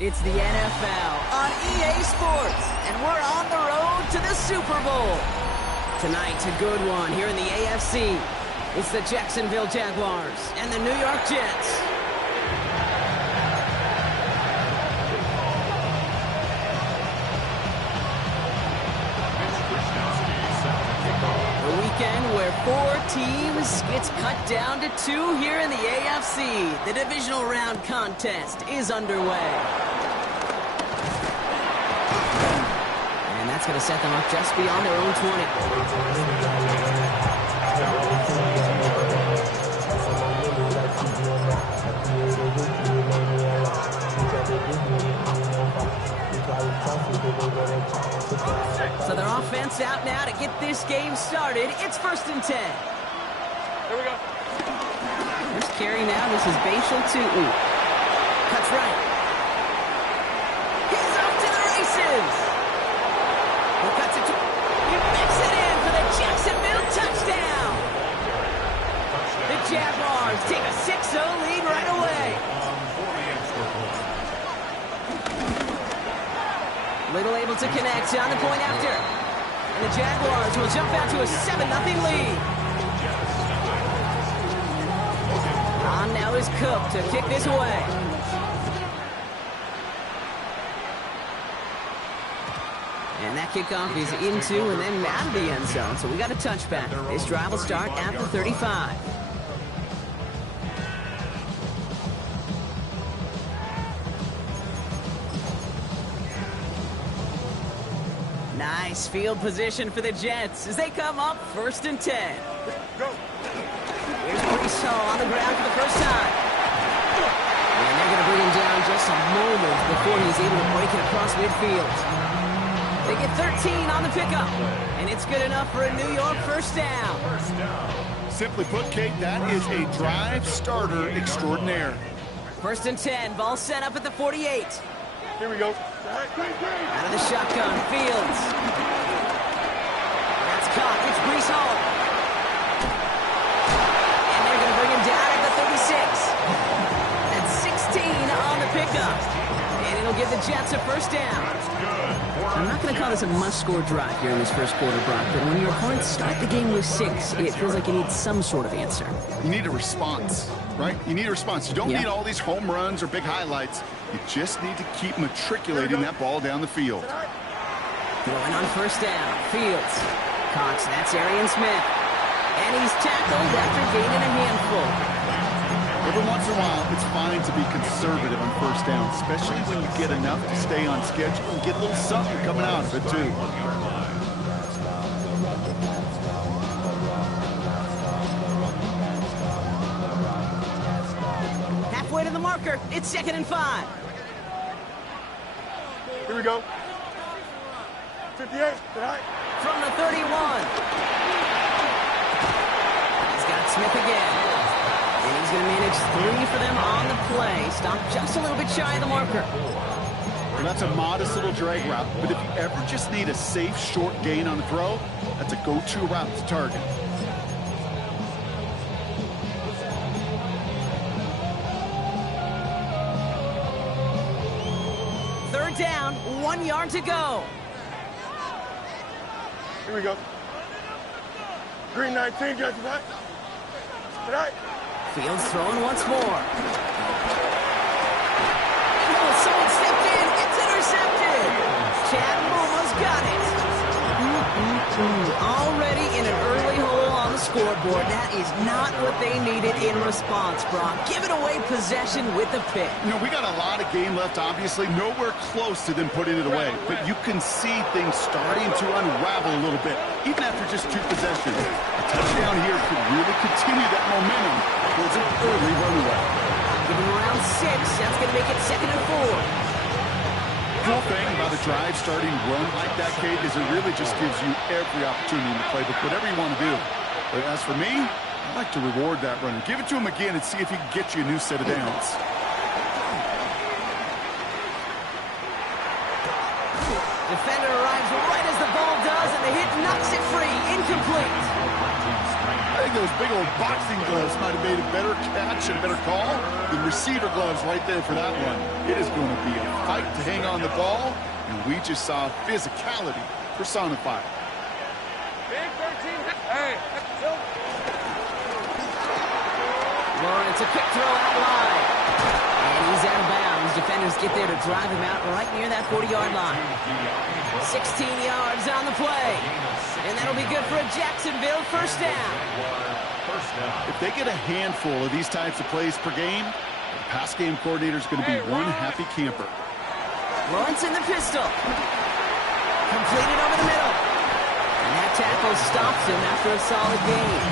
It's the NFL on EA Sports, and we're on the road to the Super Bowl. Tonight's a good one here in the AFC. It's the Jacksonville Jaguars and the New York Jets. A weekend where 4 teams gets cut down to 2 here in the AFC. The divisional round contest is underway. And that's going to set them up just beyond their own 20. So their offense out now to get this game started. It's 1st and 10. Here we go. First carry now. This is Bashal Tutin. Cuts right. He's off to the races. He cuts it to... He makes it in for the Jacksonville touchdown. The Jaguars take a 6-0 lead right away. Little able to connect on the point after. And the Jaguars will jump out to a 7-0 lead. On now is Cook to kick this away. And that kickoff is into and then out of the end zone. So we got a touchback. This drive will start at the 35. Nice field position for the Jets as they come up 1st and 10. Go. Here's Breece Hall on the ground for the first time. And they're going to bring him down just a moment before he's able to break it across midfield. They get 13 on the pickup, and it's good enough for a New York first down. Simply put, Kate, that is a drive starter extraordinaire. 1st and 10, ball set up at the 48. Here we go. Out of the shotgun, Fields. That's caught. It's Breece Hall. And they're going to bring him down at the 36. That's 16 on the pickup. And it'll give the Jets a first down. I'm not going to call this a must-score drive here in this first quarter, Brock, but when your opponents start the game with 6, it feels like you need some sort of answer. You need a response, right? You need a response. You don't need all these home runs or big highlights. You just need to keep matriculating that ball down the field. Going on first down, Fields. Cox, that's Arian Smith. And he's tackled after gaining a handful. Every once in a while, it's fine to be conservative on first down, especially when you get enough to stay on schedule and get a little something coming out of it, too. Halfway to the marker, it's 2nd and 5. Here we go. 58, tonight. From the 31. He's got Smith again. And he's going to manage 3 for them on the play. Stop just a little bit shy of the marker. And that's a modest little drag route, but if you ever just need a safe, short gain on a throw, that's a go-to route to target. Third down, 1 yard to go. Here we go. Green 19, got tonight. Tonight. Fields throwing once more. Oh, someone stepped in. It's intercepted. Chad Muma's got it. Already in an early hole on the scoreboard. That is not what they needed in response, Brock. Giving away possession with the pick. You know, we got a lot of game left, obviously. Nowhere close to them putting it away. But you can see things starting to unravel a little bit, even after just 2 possessions. A touchdown here could really continue that momentum towards an early runaway. Give him around 6. That's going to make it 2nd and 4. Cool thing about a drive starting run like that, Kate, is it really just gives you every opportunity in the playbook, whatever you want to do. But as for me, I like to reward that runner. Give it to him again and see if he can get you a new set of downs. Defender arrives right as the ball does, and the hit knocks it free. Incomplete. I think those big old boxing gloves might have made a better catch and a better call than receiver gloves right there for that one. It is going to be a fight to hang on the ball, and we just saw physicality personified. Big 13. Hey, Lawrence, a quick throw out wide. And he's out of bounds. Defenders get there to drive him out right near that 40-yard line. 16 yards on the play. And that'll be good for a Jacksonville first down. If they get a handful of these types of plays per game, the pass game coordinator is going to be one happy camper. Lawrence in the pistol. Completed over the middle. And that tackle stops him after a solid gain.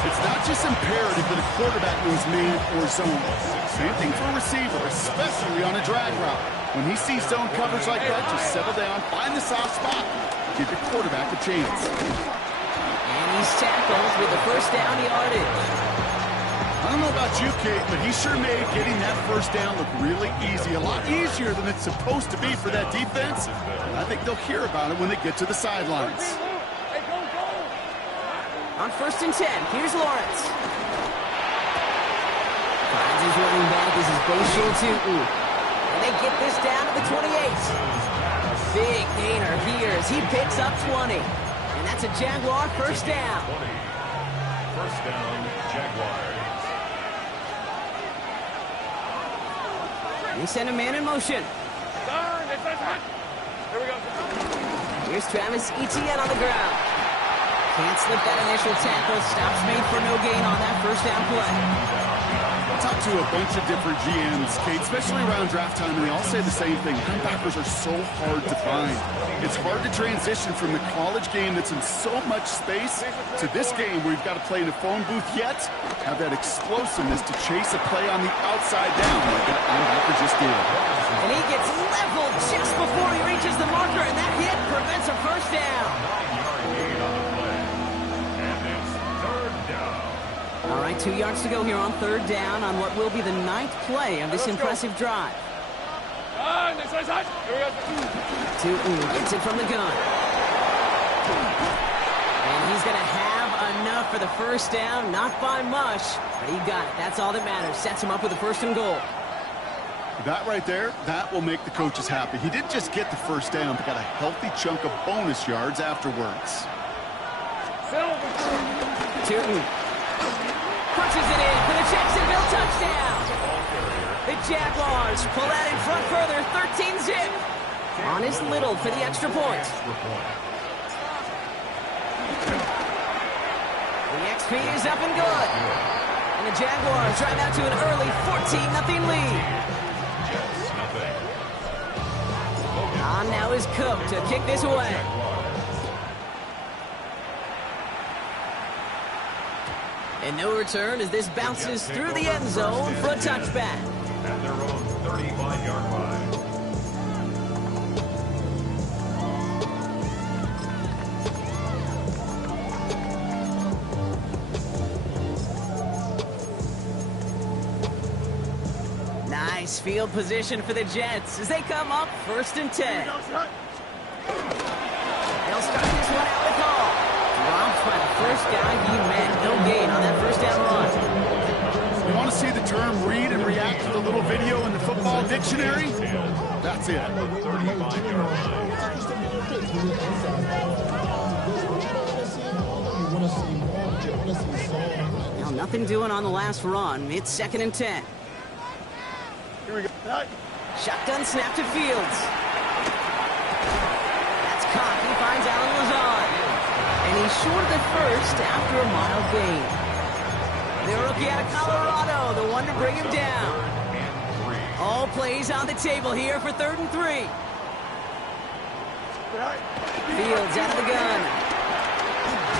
It's not just imperative that a quarterback knows man or zone. Same thing for a receiver, especially on a drag route. When he sees zone coverage like that, just settle down, find the soft spot, give your quarterback a chance. And he's tackled with the first down yardage. I don't know about you, Kate, but he sure made getting that first down look really easy. A lot easier than it's supposed to be for that defense. And I think they'll hear about it when they get to the sidelines. On 1st and 10, here's Lawrence. Finds his running back as his Bashir Tootin. And they get this down to the 28. Big gainer here as he picks up 20. And that's a Jaguar first down. First down, Jaguars. They send a man in motion. Here we go. Here's Travis Etienne on the ground. Can't slip that initial tackle. Stops made for no gain on that first down play. I talked to a bunch of different GMs, Kate, especially around draft time, and they all say the same thing. Linebackers are so hard to find. It's hard to transition from the college game that's in so much space to this game where you've got to play in a phone booth yet have that explosiveness to chase a play on the outside down like that linebacker just did. And he gets leveled just before he reaches the marker, and that hit prevents a first down. All right, 2 yards to go here on 3rd down on what will be the 9th play of this impressive drive. Tootin gets it from the gun. And he's going to have enough for the first down. Not by much, but he got it. That's all that matters. Sets him up with a 1st and goal. That right there, that will make the coaches happy. He didn't just get the first down, but got a healthy chunk of bonus yards afterwards. Tootin punches it in for the Jacksonville touchdown. The Jaguars pull that in front further, 13-zip. On his Little for the extra point. The XP is up and good. And the Jaguars drive out to an early 14-0 lead. On now is Cook to kick this away. And no return as this bounces through the end zone for a touchback. At their own 35-yard line. Nice field position for the Jets as they come up 1st and 10. They'll start this one out with Hall. Dropped by the first guy he met. No gain on that first down run. You want to see the term read and react to the little video in the football dictionary? That's it. Now nothing doing on the last run. It's 2nd and 10. Here we go. Shotgun snap to Fields. That's caught. He finds Alan Lazard. And he's short of the first after a mild gain. The rookie out of Colorado, the one to bring him down. All plays on the table here for 3rd and 3. Fields out of the gun.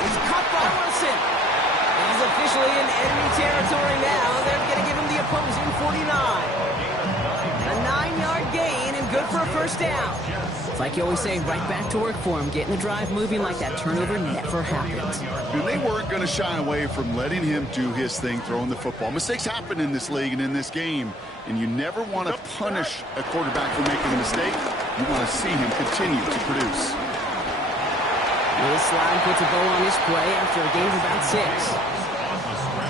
He's caught by Wilson. He's officially in enemy territory now. They're going to give him the opposing 49. A 9-yard gain and good for a first down. It's like you always say, right back to work for him. Getting the drive moving like that turnover never happened. And they weren't going to shy away from letting him do his thing, throwing the football. Mistakes happen in this league and in this game, and you never want to punish a quarterback for making a mistake. You want to see him continue to produce. This slide puts a bow on this play after a gain of about 6.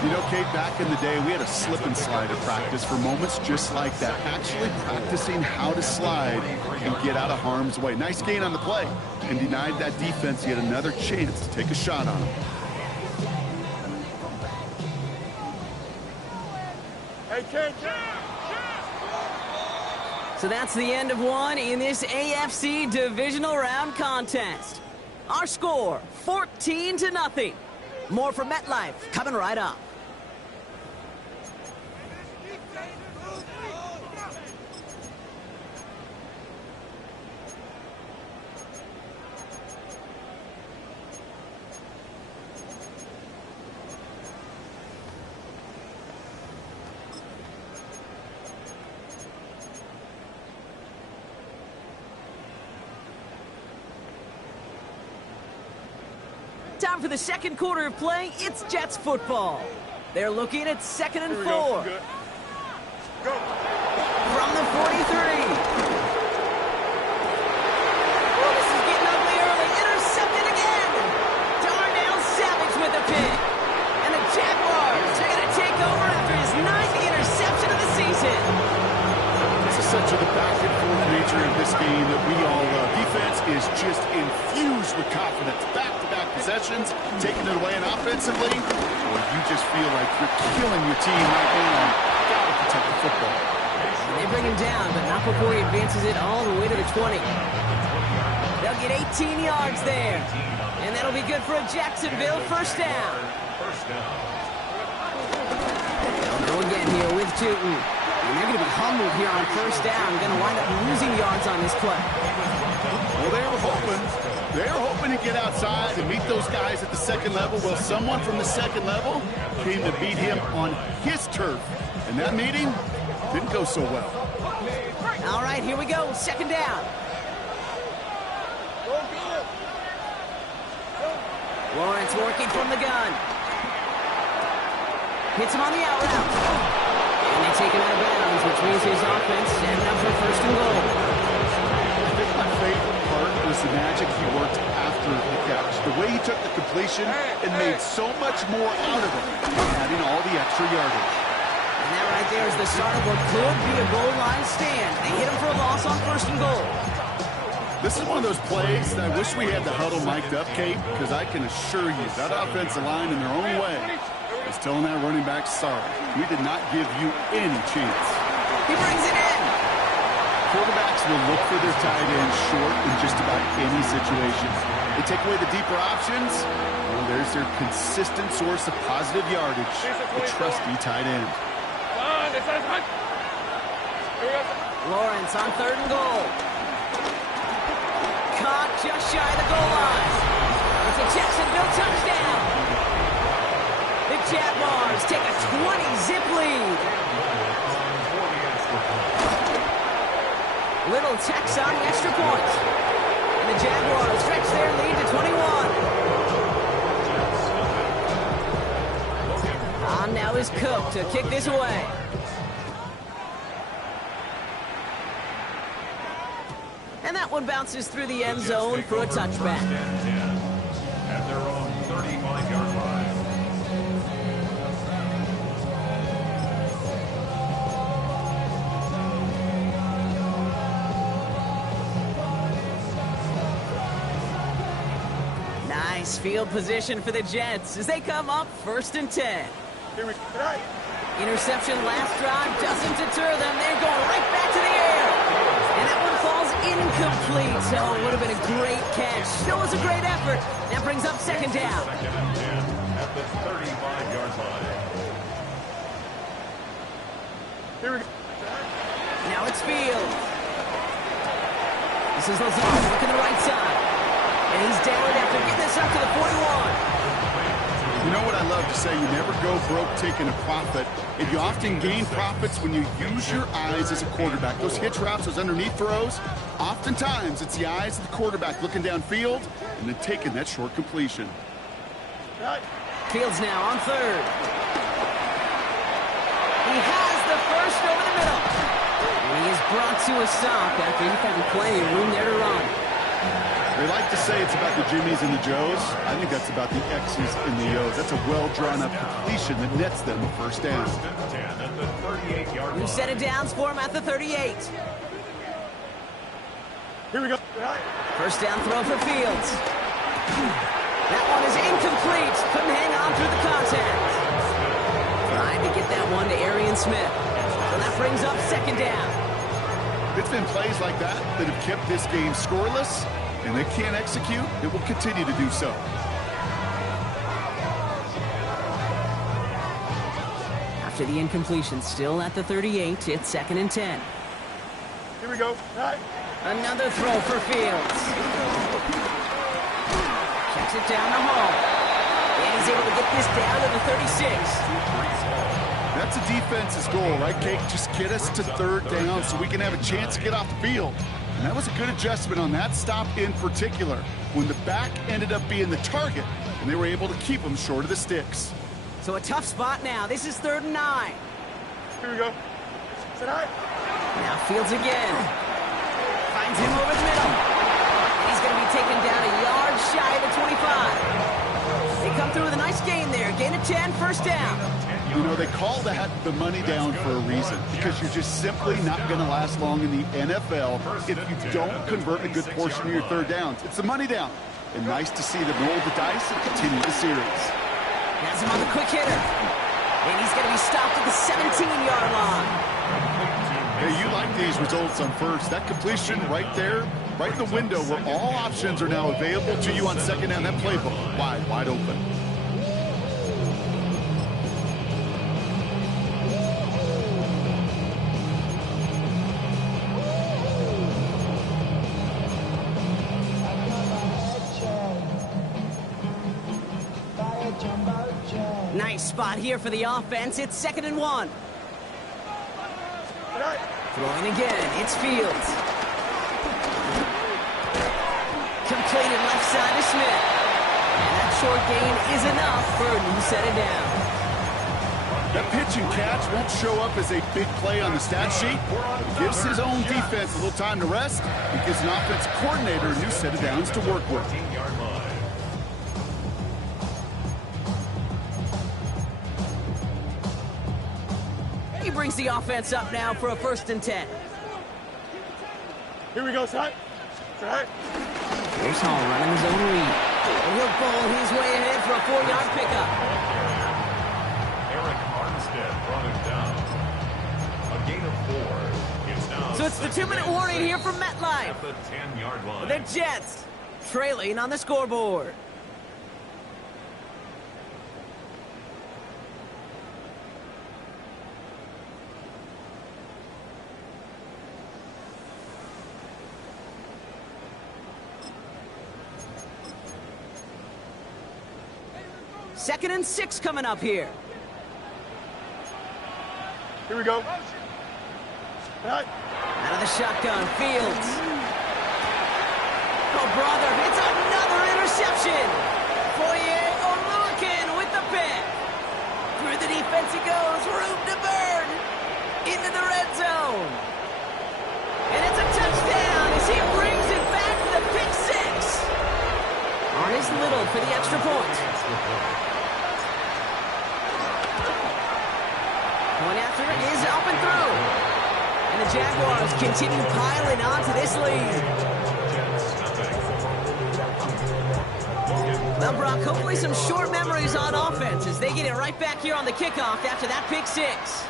You know, Kate, back in the day, we had a slip and slide at practice for moments just like that. Actually practicing how to slide and get out of harm's way. Nice gain on the play, and denied that defense yet another chance to take a shot on him. Hey, Kate. So that's the end of one in this AFC divisional round contest. Our score, 14-0. More from MetLife coming right up. Time for the second quarter of play. It's Jets football. They're looking at 2nd and 4. Go. From the 43. Oh, this is getting ugly early. Intercepted again. Darnell Savage with the pick. And the Jaguars are going to take over after his 9th interception of the season. This is such a back-and-forth nature of this game that we all love. Defense is just infused with confidence. Back-to-back possessions, taking it away, and offensively, well, you just feel like you're killing your team right now. Gotta protect the football. They bring him down, but not before he advances it all the way to the 20. They'll get 18 yards there. And that'll be good for a Jacksonville first down. They'll go again here with Tootin. And they're going to be humbled here on first down. Going to wind up losing yards on this play. Well, they were hoping to get outside and meet those guys at the second level. Well, someone from the second level came to beat him on his turf. And that meeting didn't go so well. All right, here we go. Second down. Lawrence working from the gun. Hits him on the out route. And they take him out of bounds, which means his offense ended up for first and goal. I think my favorite part was the magic he worked after the catch. The way he took the completion and made so much more out of it, adding all the extra yardage. And that right there is the start of what could be a goal line stand. They hit him for a loss on first and goal. This is one of those plays that I wish we had the huddle mic'd up, Kate, because I can assure you that offensive line in their own way is telling that running back, sorry, we did not give you any chance. He brings it in. Quarterbacks will look for their tight end short in just about any situation. They take away the deeper options, well, there's their consistent source of positive yardage, the trusty tight end. Lawrence on third and goal. Caught just shy of the goal line. It's a Jacksonville touchdown. The Jaguars take a 20-zip lead. Little Tex on the extra point. And the Jaguars stretch their lead to 21. On now is Cook to kick this away. And that one bounces through the end zone for a touchback. At their own 35-yard line. Nice field position for the Jets as they come up 1st and 10. Interception last drive doesn't deter them. They're going right back to the air. And that one falls incomplete. So it would have been a great catch. Still was a great effort. That brings up second down. Second and 10 at the 35-yard line. Here we go. Now it's Field. This is Lazard looking to the right side. And he's down after getting this up to the 41. You know what I love to say, you never go broke taking a profit, and you often gain profits when you use your eyes as a quarterback. Those hitch routes, those underneath throws, oftentimes it's the eyes of the quarterback looking downfield and then taking that short completion. Fields now on third. He has the first over the middle. And he is brought to a stop after he found plenty of room there to run. They like to say it's about the Jimmies and the Joes. I think that's about the X's and the O's. That's a well-drawn-up completion that nets them a first down. First and 10 at the 38-yard line. New set of downs for him at the 38. Here we go. First down throw for Fields. That one is incomplete. Couldn't hang on through the contact. Trying to get that one to Arian Smith. So that brings up second down. It's been plays like that that have kept this game scoreless, and they can't execute. It will continue to do so. After the incompletion, still at the 38, it's second and 10. Here we go. Another throw for Fields. Checks it down the hall. And he's able to get this down to the 36. That's a defense's goal, right, Cake? Just get us to third down so we can have a chance to get off the field. And that was a good adjustment on that stop in particular, when the back ended up being the target, and they were able to keep him short of the sticks. So a tough spot now. This is 3rd and 9. Here we go. Sit high. Now Fields again. Finds him over the middle. He's going to be taken down a yard shy of the 25. They come through with a nice gain there. Gain of 10, first down. You know, they call that the money down for a reason, because you're just simply not going to last long in the NFL if you don't convert a good portion of your third downs. It's the money down. And nice to see them roll the dice and continue the series. Has him on the quick hitter. And he's going to be stopped at the 17-yard line. Hey, you like these results on first. That completion right there, right in the window where all options are now available to you on second down. That playbook wide open. Nice spot here for the offense. It's 2nd and 1. Throwing again. It's Fields. Completed left side to Smith. And that short gain is enough for a new set of downs. That pitch and catch won't show up as a big play on the stat sheet, but it gives his own defense a little time to rest. It gives an offensive coordinator a new set of downs to work with. 14-yard line. He brings the offense up now for a 1st and 10. Here we go, son. Right. Here's Hall running his own read. He'll bowl his way ahead for a 4-yard pickup. Eric Armstead brought him down. A gain of 4. It's now So it's the 2-minute warning here from MetLife. at the 10-yard line. The Jets trailing on the scoreboard. Second and 6 coming up here. Here we go. Right. Out of the shotgun, Fields. Oh, brother, it's another interception. Foye Oluwakin with the pick. Through the defense he goes, room to burn. Into the red zone. And it's a touchdown as he brings it back to the pick 6. Artis Little for the extra point. Going after it is up and through. And the Jaguars continue piling onto this lead. Well, Brock, hopefully some short memories on offense as they get it right back here on the kickoff after that pick 6.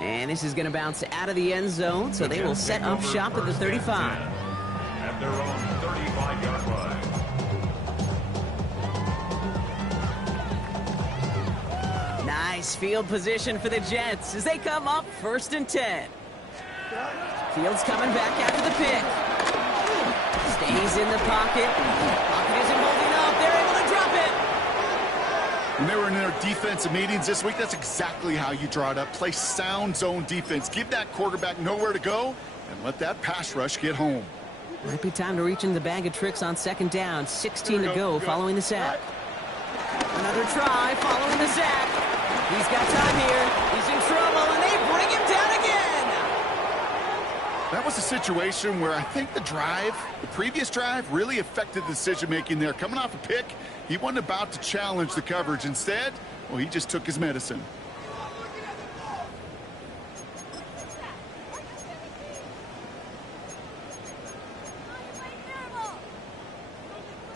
And this is going to bounce out of the end zone, so they will set up shop at the 35. At their own 35-yard line. Nice field position for the Jets as they come up 1st and 10. Fields coming back after the pick. Stays in the pocket. Pocket isn't holding up. They're able to drop it. When they were in their defensive meetings this week, that's exactly how you draw it up. Play sound zone defense. Give that quarterback nowhere to go and let that pass rush get home. Might be time to reach in the bag of tricks on 2nd down. 16 to go following the sack. Another try following the sack. He's got time here. He's in trouble, and they bring him down again. That was a situation where I think the previous drive, really affected the decision-making there. Coming off a pick, he wasn't about to challenge the coverage. Instead, well, he just took his medicine.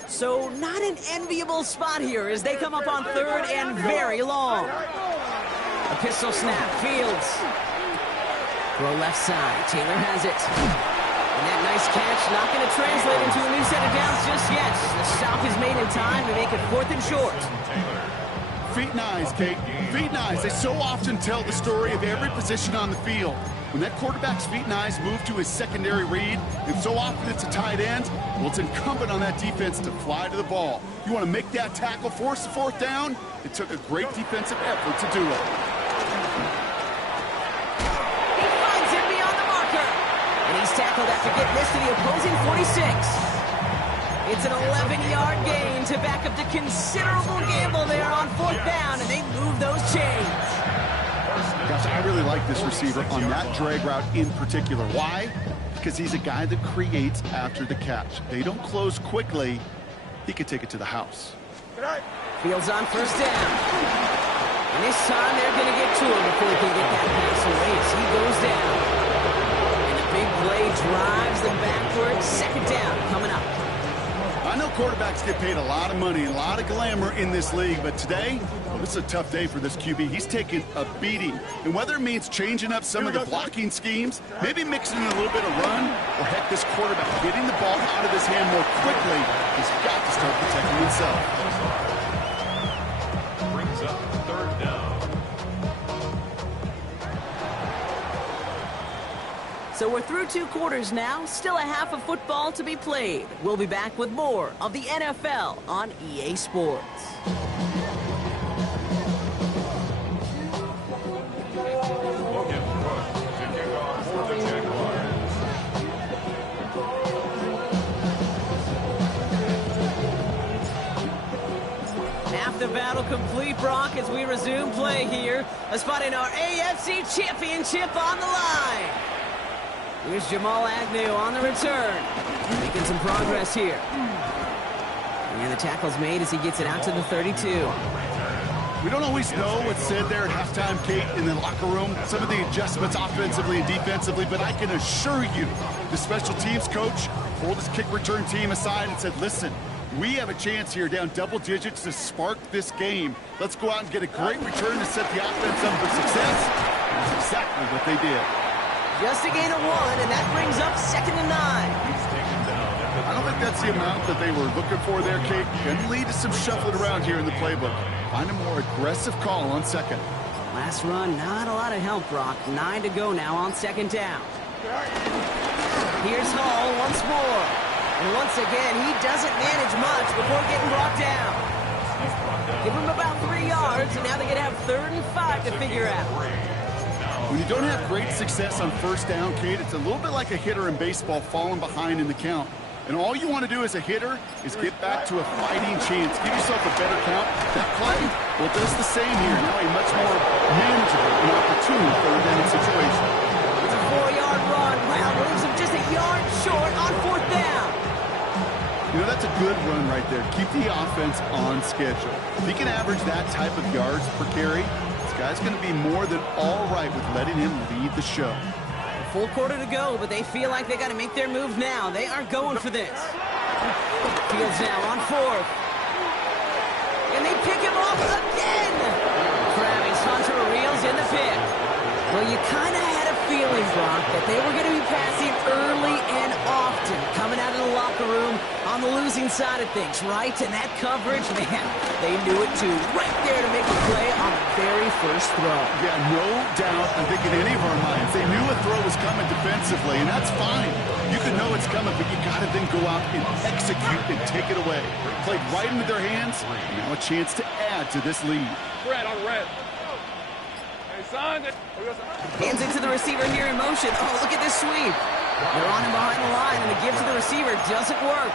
So not an enviable spot here as they come up on third and very long. A pistol snap, Fields. Throw left side, Taylor has it. And that nice catch not going to translate into a new set of downs just yet. The stop is made in time to make it 4th and short. Feet and eyes, Kate. Feet and eyes. They so often tell the story of every position on the field. When that quarterback's feet and eyes move to his secondary read, and so often it's a tight end, well, it's incumbent on that defense to fly to the ball. You want to make that tackle, force the 4th down? It took a great defensive effort to do it. And he's tackled after getting this to the opposing 46. It's an 11-yard gain to back up the considerable gamble there on 4th down, and they move those chains. Gosh, I really like this receiver on that drag route in particular. Why? Because he's a guy that creates after the catch. They don't close quickly. He could take it to the house. Fields on 1st down. And this time they're going to get to him before he can get that pass away as he goes down. Big play drives them backwards. 2nd down coming up. I know quarterbacks get paid a lot of money, a lot of glamour in this league, but today, well, this is a tough day for this QB. He's taking a beating. And whether it means changing up some of the blocking schemes, maybe mixing in a little bit of run, or heck, this quarterback getting the ball out of his hand more quickly, he's got to start protecting himself. Brings up 3rd down. So we're through 2 quarters now, still a half of football to be played. We'll be back with more of the NFL on EA Sports. Logan Brooks to kick off for the Jaguars. Half the battle complete, Brock, as we resume play here. A spot in our AFC Championship on the line. Here's Jamal Agnew on the return. Making some progress here. And the tackle's made as he gets it out to the 32. We don't always know what's said there at halftime, Kate, in the locker room. Some of the adjustments offensively and defensively, but I can assure you the special teams coach pulled his kick return team aside and said, listen, we have a chance here down double digits to spark this game. Let's go out and get a great return to set the offense up for success. That's exactly what they did. Just a gain of 1, and that brings up 2nd and 9. I don't think that's the amount that they were looking for there, Kate. Can lead to some shuffling around here in the playbook. Find a more aggressive call on 2nd. Last run, not a lot of help, Brock. 9 to go now on 2nd down. Here's Hall once more. And once again, he doesn't manage much before getting brought down. Give him about 3 yards, and now they're going to have 3rd and 5 to figure out. When you don't have great success on 1st down, Kate, it's a little bit like a hitter in baseball falling behind in the count. And all you want to do as a hitter is get back to a fighting chance. Give yourself a better count. That play, well, does the same here. Now a much more manageable and opportune 3rd down situation. It's a 4-yard run. Brown leaves him just a yard short on 4th down. You know, that's a good run right there. Keep the offense on schedule. If he can average that type of yards per carry, this guy's going to be more than all right with letting him lead the show. A full quarter to go, but they feel like they got to make their move now. They are going for this. Fields now on 4th. And they pick him off again. Travis Hunter reels in the pick. Well, you kind of had a feeling, Brock, that they were going to be passing early and often, coming out of the locker room on the losing side of things, right? And that coverage, man, they knew it too. Right there to make a play on the very first throw. Yeah, no doubt. I think in any of our minds, they knew a throw was coming defensively, and that's fine. You can know it's coming, but you got to then go out and execute and take it away. Played right into their hands, and now a chance to add to this lead. Red on red. Hands it to the receiver here in motion. Oh, look at this sweep. They're on him behind the line, and the give to the receiver doesn't work.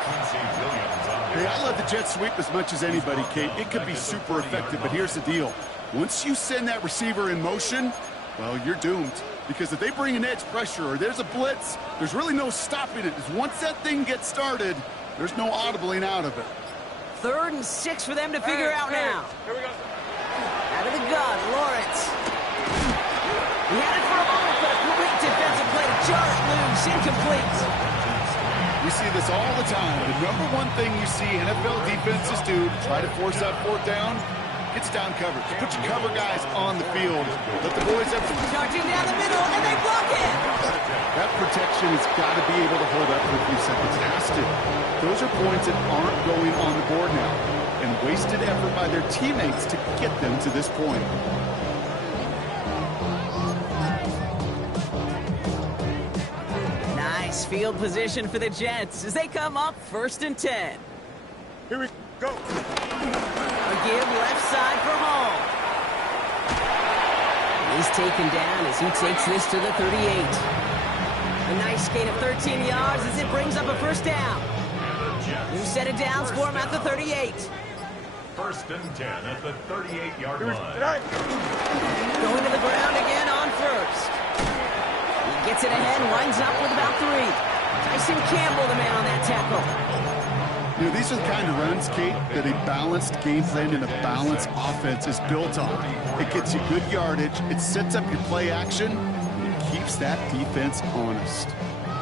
Hey, I love the jet sweep as much as anybody, Kate. It could be super effective, but here's the deal. Once you send that receiver in motion, well, you're doomed. Because if they bring an edge pressure or there's a blitz, there's really no stopping it. Because once that thing gets started, there's no audibling out of it. 3rd and 6 for them to figure out now. Here we go. Out of the gun, Lawrence. He had it for a moment, but a great defensive play to jar it loose. Incomplete. We see this all the time. The number one thing you see NFL defenses do to try to force that 4th down, it's down coverage. Put your cover guys on the field. Let the boys have... Charging down the middle, and they block it. That protection has got to be able to hold up for a few seconds. It has to. Those are points that aren't going on the board now. And wasted effort by their teammates to get them to this point. Nice field position for the Jets as they come up 1st and 10. Here we go. A give left side for Hall. He's taken down as he takes this to the 38. A nice gain of 13 yards as it brings up a 1st down. New set of downs for him at the 38. 1st and 10 at the 38-yard line. Going to the ground again on 1st. He gets it ahead and winds up with about 3. Tyson Campbell, the man on that tackle. You know, these are the kind of runs, Kate, that a balanced game plan and a balanced offense is built on. It gets you good yardage, it sets up your play action, and it keeps that defense honest.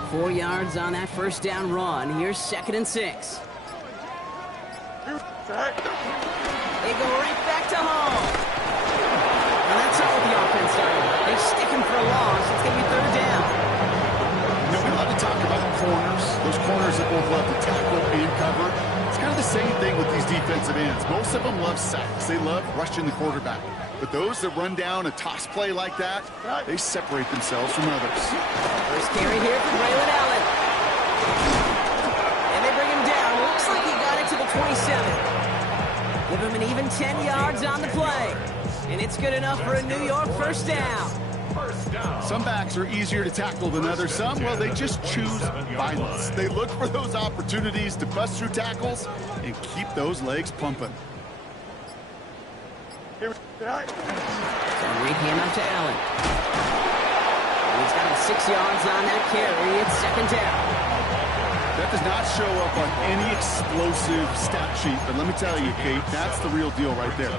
4 yards on that 1st down run. Here's 2nd and 6. They go right back to Hall. And that's all the offense started. They stick him for a loss. It's going to be 3rd down. You know, we love to talk about corners. Those corners that both love to tackle and cover. It's kind of the same thing with these defensive ends. Most of them love sacks. They love rushing the quarterback. But those that run down a toss play like that, they separate themselves from others. First carry here for Braylon Allen. And they bring him down. Looks like he got it to the 27. Give him an even 10 yards on the play. And it's good enough for a New York 1st down. Some backs are easier to tackle than others. Some, well, they just choose violence. They look for those opportunities to bust through tackles and keep those legs pumping. So great hand up to Allen. And he's got him 6 yards on that carry. It's 2nd down. That does not show up on any explosive stat sheet, but let me tell you, Kate, that's the real deal right there.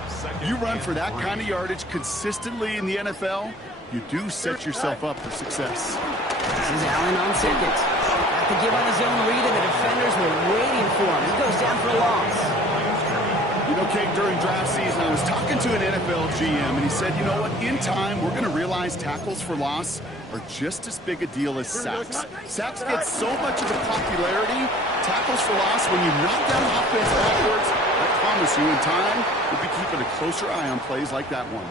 You run for that kind of yardage consistently in the NFL, you do set yourself up for success. This is Allen on 2nd. Got to give on his own read, and the defenders were waiting for him. He goes down for a loss. You know, Kate, during draft season, I was talking to an NFL GM, and he said, you know what, in time, we're going to realize tackles for loss are just as big a deal as sacks. Sacks get so much of the popularity. Tackles for loss, when you knock down offense backwards, I promise you, in time, we'll be keeping a closer eye on plays like that one.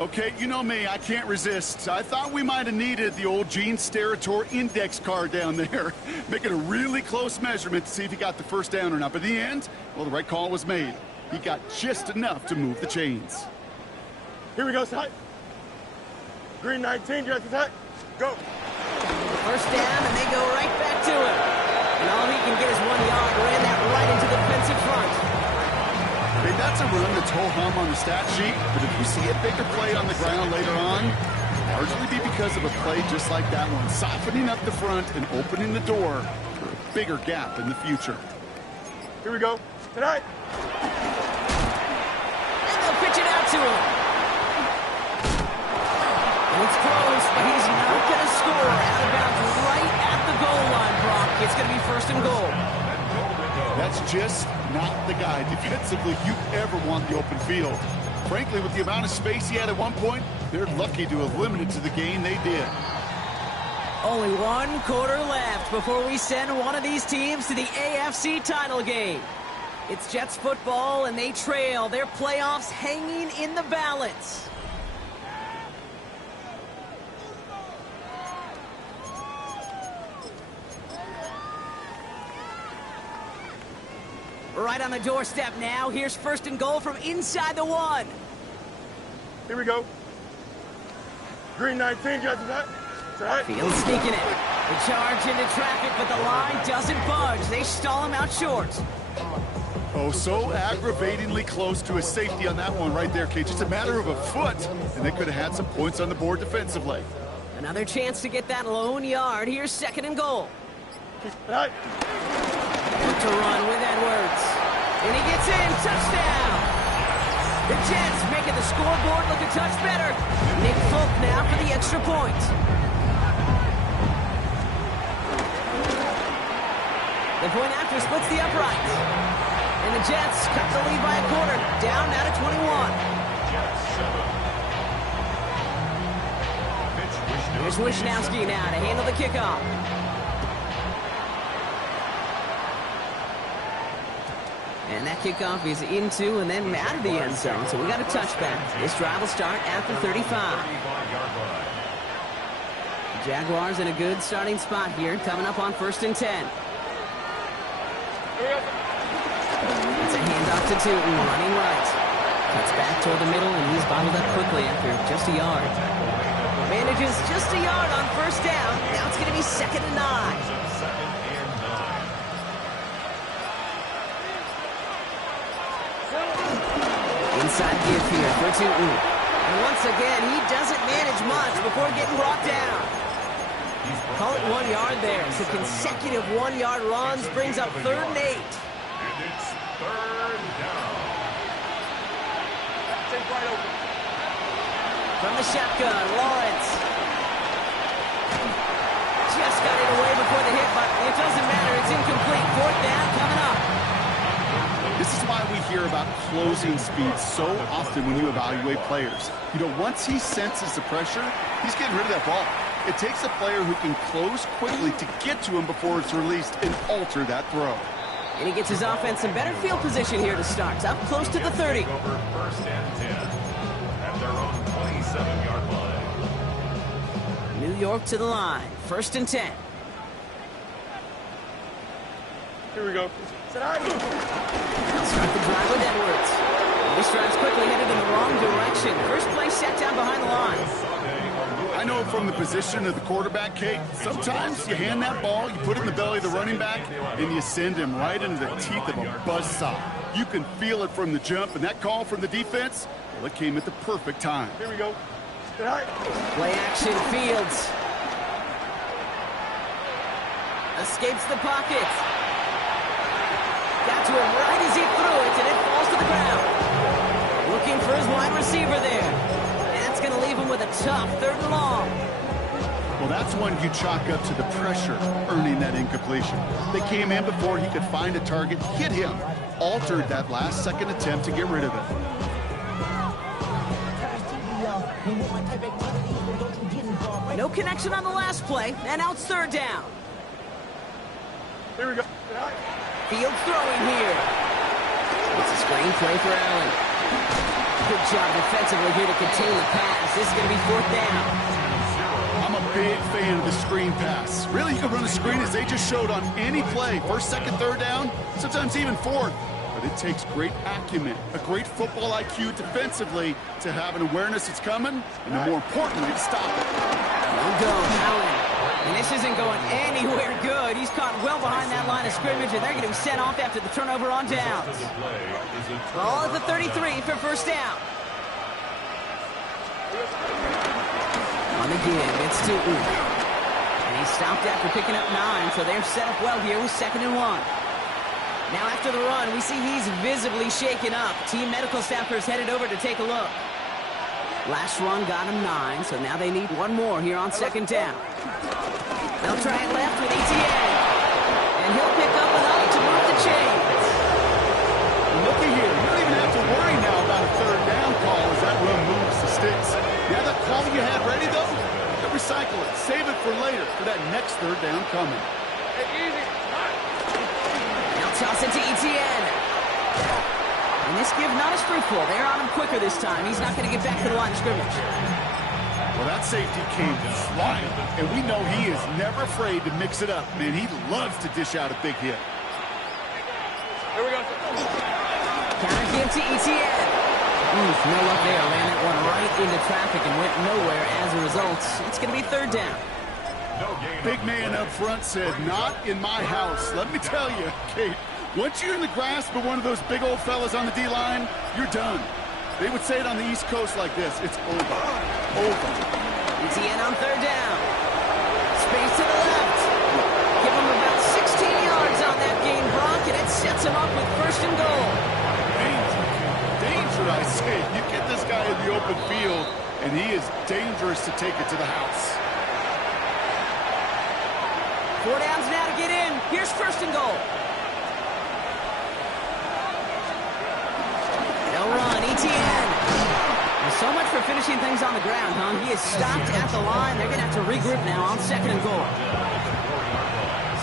Okay, you know me, I can't resist. I thought we might have needed the old Gene Steratore index card down there, making a really close measurement to see if he got the 1st down or not. But in the end, well, the right call was made. He got just enough to move the chains. Here we go, side. Green 19, just attack. Go. 1st down, and they go right back to him. And all he can get is 1 yard. Ran that right into the defensive front. Hey, that's a run that's ho-hum on the stat sheet, but if you see a bigger play on the ground later on, largely be because of a play just like that one, softening up the front and opening the door for a bigger gap in the future. Here we go. Tonight. And they'll pitch it out to him. And it's close, but he's not going to score. Out of bounds right at the goal line, Brock. It's going to be 1st and goal. That's just not the guy defensively you ever want the open field. Frankly, with the amount of space he had at one point, they're lucky to have limited to the gain they did. Only 1 quarter left before we send one of these teams to the AFC title game. It's Jets football, and they trail. Their playoffs hanging in the balance. Right on the doorstep now. Here's 1st and goal from inside the 1. Here we go. Green 19, just attack. Field sneaking it. They charge into traffic, but the line doesn't budge. They stall him out short. Oh, so aggravatingly close to a safety on that one right there, Kate. Just a matter of a foot, and they could have had some points on the board defensively. Another chance to get that lone yard. Here's second and goal. Right. To run with Edwards. And he gets in. Touchdown. The Jets making the scoreboard look a touch better. Nick Folk now for the extra point. The point after splits the upright. And the Jets cut the lead by a quarter. Down now to 21. Here's Wishnowski now to handle the kickoff. And that kickoff is into and then out of the end zone. So we got a touchback. This drive will start at the 35. The Jaguars in a good starting spot here, coming up on 1st and 10. It's a handoff to Tootin, running right. Cuts back toward the middle, and he's bottled up quickly after just a yard. Manages just a yard on 1st down. Now it's going to be 2nd and 9. Inside give here for Tootin. And once again, he doesn't manage much before getting brought down. Call it 1 yard there. So consecutive 1-yard runs brings up 3rd and 8. And it's 3rd down. Take right over. From the shotgun, Lawrence. Just got it away before the hit, but it doesn't matter. It's incomplete. 4th down coming up. This is why we hear about closing speed so often when you evaluate players. You know, once he senses the pressure, he's getting rid of that ball. It takes a player who can close quickly to get to him before it's released and alter that throw. And he gets his offense in better field position here to start. It's up close to the 30. Over 1st and 10 at their own 27-yard line. New York to the line. 1st and 10. Here we go. Start the drive with Edwards. This drive's quickly headed in the wrong direction. First play set down behind the line. I know from the position of the quarterback, Kate, sometimes you hand that ball, you put it in the belly of the running back, and you send him right into the teeth of a buzzsaw. You can feel it from the jump, and that call from the defense, well, it came at the perfect time. Here we go. Right. Play action, Fields. Escapes the pocket. Got to him right as he threw it, and it falls to the ground. Looking for his wide receiver there. And that's going to leave him with a tough 3rd and long. Well, that's one you chalk up to the pressure earning that incompletion. They came in before he could find a target, hit him, altered that last-second attempt to get rid of it. No connection on the last play, and now it's 3rd down. Here we go. Field throwing here. It's a screen play for Allen. Good job defensively here to contain the pass. This is going to be 4th down. I'm a big fan of the screen pass. Really, you can run a screen as they just showed on any play. 1st, 2nd, 3rd down, sometimes even 4th. But it takes great acumen, a great football IQ defensively to have an awareness it's coming, and more importantly, to stop it. Long go, Allen. And this isn't going anywhere good. He's caught well behind that line of scrimmage, and they're going to be sent off after the turnover on downs. Ball at the 33 for 1st down. On the give, it's Tootin. And he stopped after picking up 9, so they're set up well here with 2nd and 1. Now after the run, we see he's visibly shaken up. Team medical staffers headed over to take a look. Last run got him 9, so now they need one more here on 2nd down. They'll try it left with Etienne. And he'll pick up enough to move the chains. Looky here, you don't even have to worry now about a 3rd down call as that run moves the sticks. Yeah, that call you had ready, though, you recycle it. Save it for later, for that next 3rd down coming. Hey, easy. Now toss it to Etienne. And this give not as fruitful. They're on him quicker this time. He's not going to get back to the line of scrimmage. Well, that safety came flying, and we know he is never afraid to mix it up. Man, he loves to dish out a big hit. Here we go. Counter give to Etienne. No luck there. Ran that one right into traffic and went nowhere as a result. It's going to be 3rd down. Big man up front said, not in my house. Let me tell you, Kate, once you're in the grasp of one of those big old fellas on the D-line, you're done. They would say it on the East Coast like this: it's over. Over. ETN on third down. Space to the left. Give him about 16 yards on that gain, Brock, and it sets him up with first and goal. Danger, I say. You get this guy in the open field, and he is dangerous to take it to the house. 4 downs now to get in. Here's first and goal. They'll run, ETN. Well, so much for finishing things on the ground, huh? He is stopped at the line. They're going to have to regroup now on second and goal.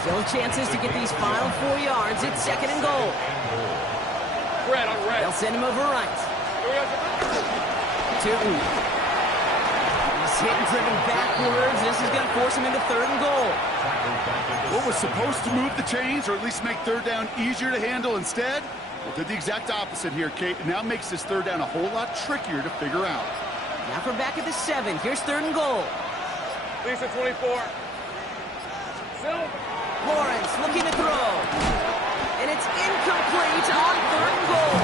Still chances to get these final 4 yards. It's second and goal. They'll send him over right. Tootin. He's hit and driven backwards. This is going to force him into third and goal. What was supposed to move the chains, or at least make third down easier to handle instead? Well, did the exact opposite here, Kate. It now makes this third down a whole lot trickier to figure out. Now from back at the 7. Here's third and goal. Lisa 24. Lawrence looking to throw. And it's incomplete on third and goal.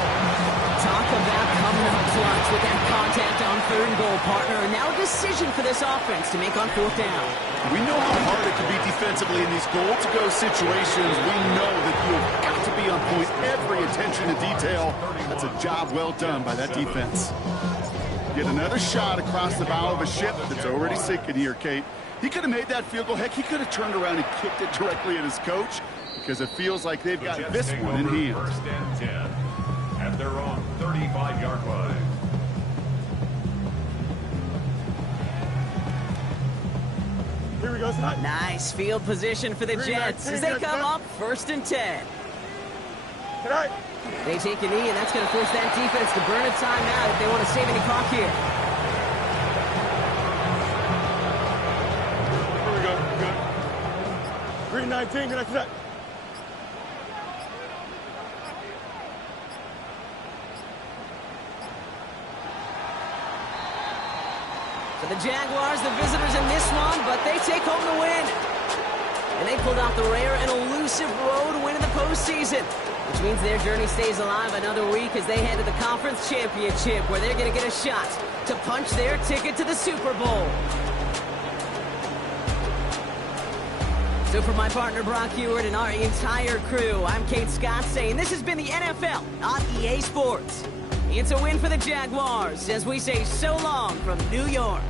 Talk about coming up clutch with that contact on third and goal, partner. Now a decision for this offense to make on fourth down. We know how hard it can be defensively in these goal-to-go situations. We know that you've got to be on point, every attention to detail. That's a job well done by that defense. Get another shot across the bow of a ship that's already sinking here, Kate. He could have made that field goal. Heck, he could have turned around and kicked it directly at his coach, because it feels like they've got this one in hand. First and 10 at their own 35-yard line. Here we go, son. Nice field position for the Jets as they come up first and 10. Tonight. They take a knee, and that's going to force that defense to burn a timeout if they want to save any clock here. Here we go. Good. Green 19. Good after that. So the Jaguars, the visitors in this one, but they take home the win. And they pulled off the rare and elusive road win in the postseason, which means their journey stays alive another week as they head to the conference championship, where they're going to get a shot to punch their ticket to the Super Bowl. So for my partner Brock Huard and our entire crew, I'm Kate Scott saying this has been the NFL on EA Sports. It's a win for the Jaguars as we say so long from New York.